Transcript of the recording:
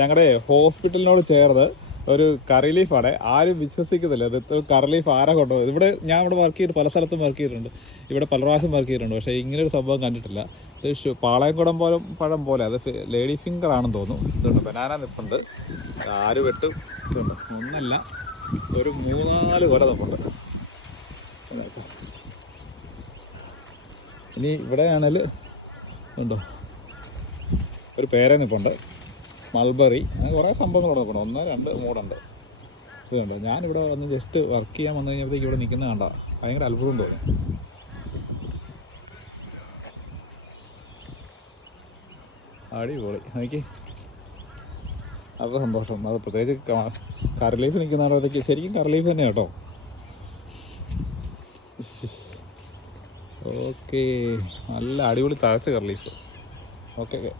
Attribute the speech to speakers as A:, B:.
A: ഞങ്ങളുടെ ഹോസ്പിറ്റലിനോട് ചേർന്ന് ഒരു കറി ലീഫാണ്. ആരും വിശ്വസിക്കുന്നില്ല. ഇത് കറി ലീഫ് ആരാ കൊണ്ടുപോകും ഇവിടെ ഞാൻ ഇവിടെ വർക്ക് ചെയ്തിട്ട് പല സ്ഥലത്തും വർക്ക് ചെയ്തിട്ടുണ്ട്. ഇവിടെ പല പ്രാവശ്യം വർക്ക് ചെയ്തിട്ടുണ്ട്. പക്ഷേ ഇങ്ങനെ ഒരു സംഭവം കണ്ടിട്ടില്ല. ഇത് പാളയംകുടം പോലെ പഴം പോലെ. അത് ലേഡി ഫിംഗർ ആണെന്ന് തോന്നുന്നു. ഇതുണ്ട് ബനാന നിപ്പുണ്ട്. ആര് വെട്ട്? ഇതുണ്ട്. ഒന്നല്ല ഒരു മൂന്നാൽ കൊല നിപ്പുണ്ട്. ഇനി ഇവിടെയാണെങ്കിൽ ഉണ്ടോ ഒരു പേരെ നിപ്പുണ്ട്. മൾബറി. അങ്ങനെ കുറേ സംഭവങ്ങൾ നടക്കണം ഒന്ന് രണ്ട് മൂടുണ്ട് ഇതുണ്ട് ഞാനിവിടെ വന്ന് ജസ്റ്റ് വർക്ക് ചെയ്യാൻ വന്നു കഴിഞ്ഞപ്പോഴത്തേക്ക് ഇവിടെ നിൽക്കുന്ന കണ്ട. ഭയങ്കര അത്ഭുതം തോന്നി. അടിപൊളി. നോക്കി. അത് സന്തോഷം. അത് പ്രത്യേകിച്ച് കറലീഫ് നിൽക്കുന്ന ആളത്തേക്ക് ശരിക്കും കറലീഫ് തന്നെ കേട്ടോ. ഓക്കെ നല്ല അടിപൊളി തഴച്ച കർലീഫ് ഓക്കെ ഓക്കെ